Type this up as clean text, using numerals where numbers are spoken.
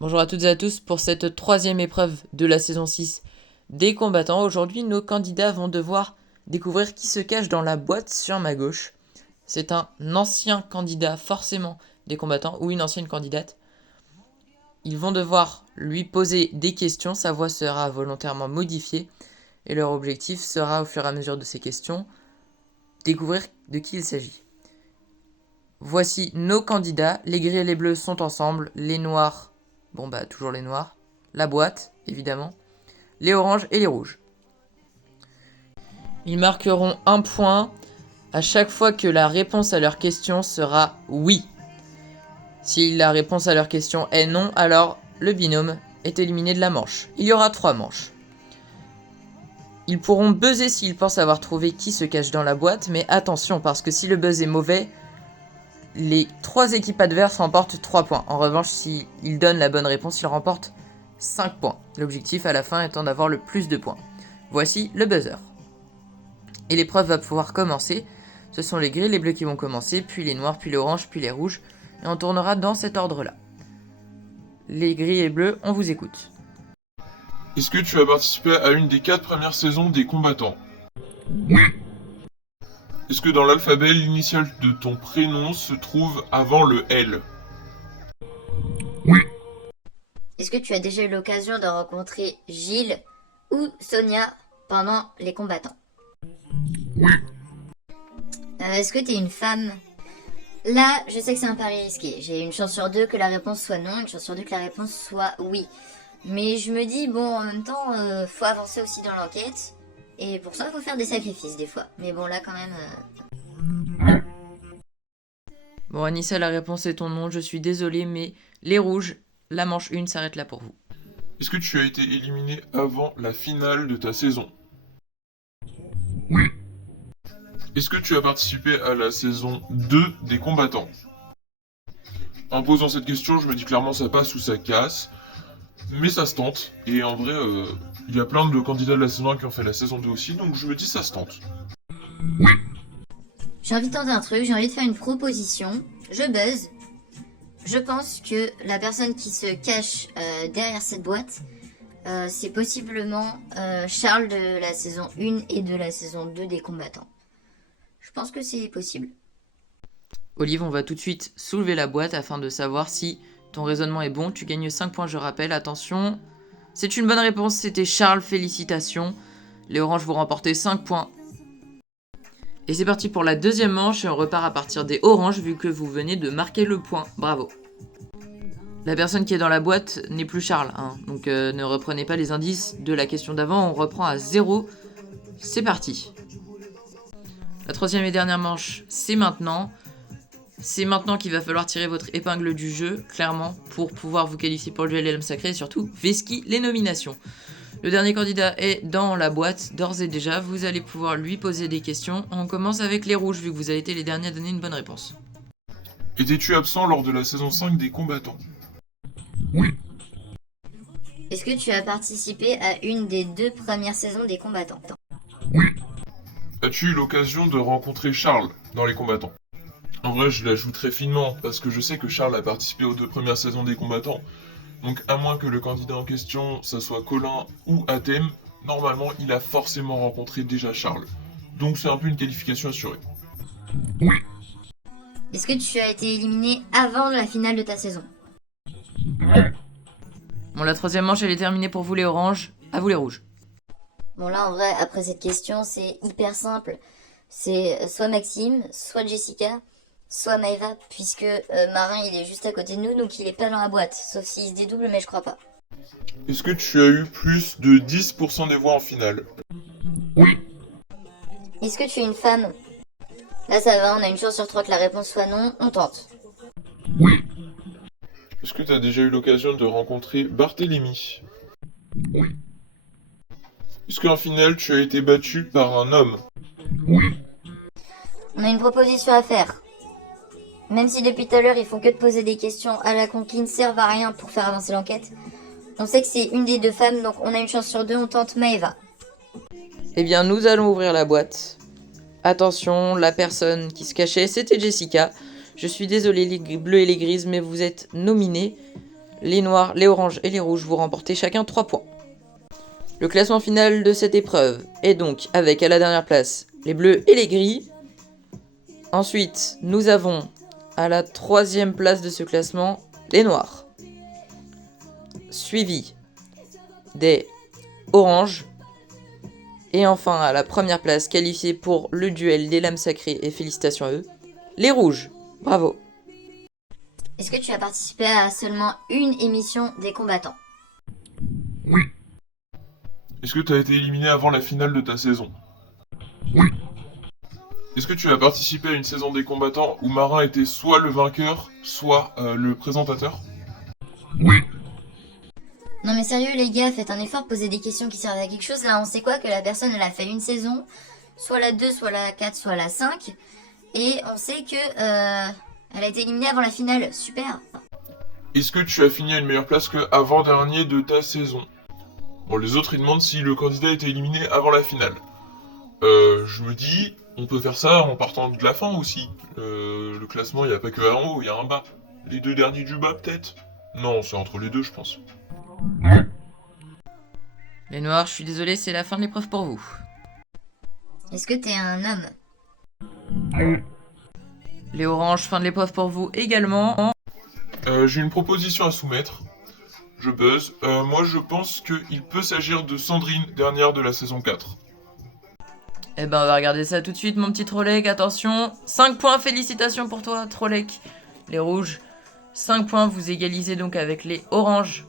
Bonjour à toutes et à tous pour cette troisième épreuve de la saison 6 des combattants. Aujourd'hui, nos candidats vont devoir découvrir qui se cache dans la boîte sur ma gauche. C'est un ancien candidat forcément des combattants ou une ancienne candidate. Ils vont devoir lui poser des questions, sa voix sera volontairement modifiée et leur objectif sera au fur et à mesure de ces questions découvrir de qui il s'agit. Voici nos candidats, les gris et les bleus sont ensemble, les noirs, toujours les noirs, la boîte évidemment, les oranges et les rouges. Ils marqueront un point à chaque fois que la réponse à leur question sera oui. Si la réponse à leur question est non, alors le binôme est éliminé de la manche. Il y aura 3 manches. Ils pourront buzzer s'ils pensent avoir trouvé qui se cache dans la boîte, mais attention parce que si le buzz est mauvais, les 3 équipes adverses remportent 3 points. En revanche, s'ils donnent la bonne réponse, ils remportent 5 points. L'objectif à la fin étant d'avoir le plus de points. Voici le buzzer. Et l'épreuve va pouvoir commencer. Ce sont les gris et les bleus qui vont commencer, puis les noirs, puis les oranges, puis les rouges. Et on tournera dans cet ordre-là. Les gris et bleus, on vous écoute. Est-ce que tu as participé à une des 4 premières saisons des combattants? Oui, Est-ce que dans l'alphabet, l'initiale de ton prénom se trouve avant le L? oui, Est-ce que tu as déjà eu l'occasion de rencontrer Gilles ou Sonia pendant les combattants? oui, Est-ce que tu es une femme? Là, je sais que c'est un pari risqué. J'ai une chance sur deux que la réponse soit non, une chance sur deux que la réponse soit oui. Mais je me dis, bon, en même temps, faut avancer aussi dans l'enquête. Et pour ça, il faut faire des sacrifices des fois. Mais bon, là, quand même... Bon, Anissa, la réponse est ton nom. Je suis désolé, mais les rouges, la manche 1 s'arrête là pour vous. Est-ce que tu as été éliminé avant la finale de ta saison? oui, Est-ce que tu as participé à la saison 2 des combattants? En posant cette question, je me dis clairement ça passe ou ça casse. Mais ça se tente. Et en vrai, il y a plein de candidats de la saison 1 qui ont fait la saison 2 aussi, donc je me dis ça se tente. oui, J'ai envie de tenter un truc, j'ai envie de faire une proposition. Je buzz. Je pense que la personne qui se cache derrière cette boîte, c'est possiblement Charles de la saison 1 et de la saison 2 des combattants. Je pense que c'est possible. Olive, on va tout de suite soulever la boîte afin de savoir si ton raisonnement est bon. Tu gagnes 5 points, je rappelle. Attention, c'est une bonne réponse, c'était Charles, félicitations. Les oranges, vous remportez 5 points. Et c'est parti pour la deuxième manche et on repart à partir des oranges vu que vous venez de marquer le point. Bravo. La personne qui est dans la boîte n'est plus Charles, hein, donc ne reprenez pas les indices de la question d'avant, on reprend à 0. C'est parti. La troisième et dernière manche, c'est maintenant. C'est maintenant qu'il va falloir tirer votre épingle du jeu, clairement, pour pouvoir vous qualifier pour le duel et l'âme sacrée et surtout Veski les nominations. Le dernier candidat est dans la boîte, d'ores et déjà, vous allez pouvoir lui poser des questions. On commence avec les rouges, vu que vous avez été les derniers à donner une bonne réponse. Étais-tu absent lors de la saison 5 des combattants? oui, Est-ce que tu as participé à une des 2 premières saisons des combattants? oui, As-tu eu l'occasion de rencontrer Charles dans les combattants? En vrai, je l'ajoute très finement, parce que je sais que Charles a participé aux 2 premières saisons des combattants. Donc à moins que le candidat en question, ça soit Colin ou Athème, normalement il a forcément rencontré déjà Charles. Donc c'est un peu une qualification assurée. oui, Est-ce que tu as été éliminé avant la finale de ta saison? non, Bon, la troisième manche, elle est terminée pour vous les oranges. À vous les rouges. Bon là en vrai, après cette question, c'est hyper simple. C'est soit Maxime, soit Jessica, soit Maëva, puisque Marin il est juste à côté de nous, donc il est pas dans la boîte. Sauf s'il se dédouble, mais je crois pas. Est-ce que tu as eu plus de 10% des voix en finale? oui, Est-ce que tu es une femme? Là ça va, on a une chance sur 3 que la réponse soit non, on tente. oui, Est-ce que tu as déjà eu l'occasion de rencontrer Barthélemy? oui, Est-ce qu'en finale tu as été battu par un homme? oui, On a une proposition à faire. Même si depuis tout à l'heure ils font que de poser des questions à la con qui ne servent à rien pour faire avancer l'enquête, on sait que c'est une des 2 femmes, donc on a une chance sur 2, on tente Maëva. Eh bien, nous allons ouvrir la boîte. Attention, la personne qui se cachait, c'était Jessica. Je suis désolé les bleus et les grises, mais vous êtes nominés. les noirs, les oranges et les rouges, vous remportez chacun 3 points. Le classement final de cette épreuve est donc avec à la dernière place les bleus et les gris. Ensuite, nous avons à la 3e place de ce classement les noirs, suivi des oranges. Et enfin, à la première place, qualifiée pour le duel des lames sacrées, et félicitations à eux, les rouges. Bravo. Est-ce que tu as participé à seulement une émission des combattants? Oui. Est-ce que tu as été éliminé avant la finale de ta saison? Oui. Est-ce que tu as participé à une saison des combattants où Marin était soit le vainqueur, soit le présentateur? Oui. Non mais sérieux les gars, faites un effort, posez des questions qui servent à quelque chose. Là on sait quoi que la personne elle a fait une saison, soit la 2, soit la 4, soit la 5. Et on sait que elle a été éliminée avant la finale. Super. Est-ce que tu as fini à une meilleure place que avant-dernier de ta saison? Bon, les autres ils demandent si le candidat a été éliminé avant la finale. Je me dis, on peut faire ça en partant de la fin aussi. Le classement, il n'y a pas que un haut, il y a un bas. Les 2 derniers du bas peut-être? Non, c'est entre les deux je pense. Non. Les noirs, je suis désolé, c'est la fin de l'épreuve pour vous. Est-ce que t'es un homme? Non. Les oranges, fin de l'épreuve pour vous également. J'ai une proposition à soumettre. Je buzz. Moi je pense qu'il peut s'agir de Sandrine, dernière de la saison 4. Eh ben, on va regarder ça tout de suite, mon petit Trolek. Attention, 5 points, félicitations pour toi, Trolek. Les rouges, 5 points, vous égalisez donc avec les oranges.